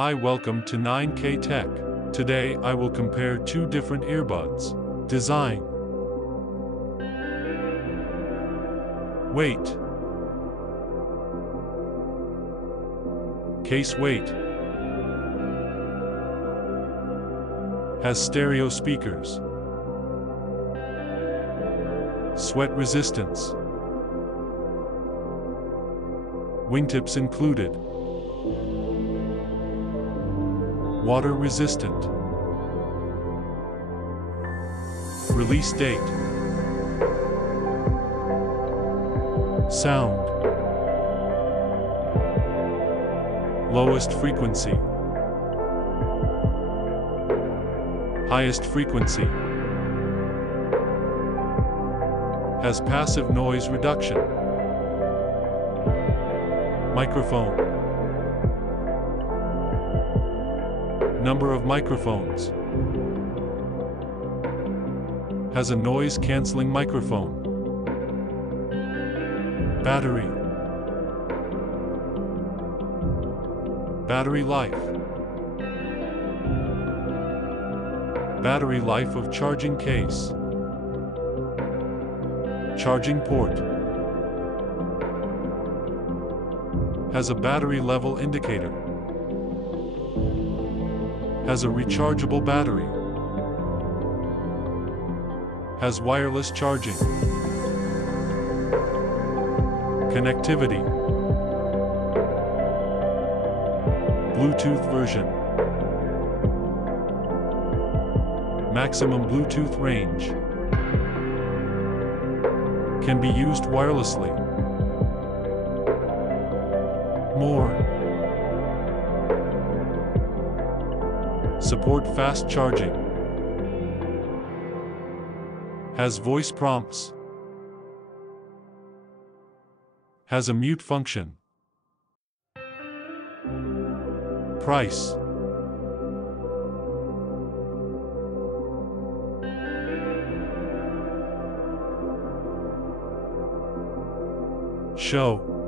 Hi, welcome to 9K Tech. Today I will compare two different earbuds. Design. Weight. Case weight. Has stereo speakers. Sweat resistance. Wingtips included. Water resistant. Release date. Sound. Lowest frequency. Highest frequency. Has passive noise reduction. Microphone. Number of microphones. Has a noise-canceling microphone. Battery. Battery life. Battery life of charging case. Charging port. Has a battery level indicator. Has a rechargeable battery. Has wireless charging. Connectivity. Bluetooth version. Maximum Bluetooth range. Can be used wirelessly. More. Support fast charging. Has voice prompts. Has a mute function. Price. Show.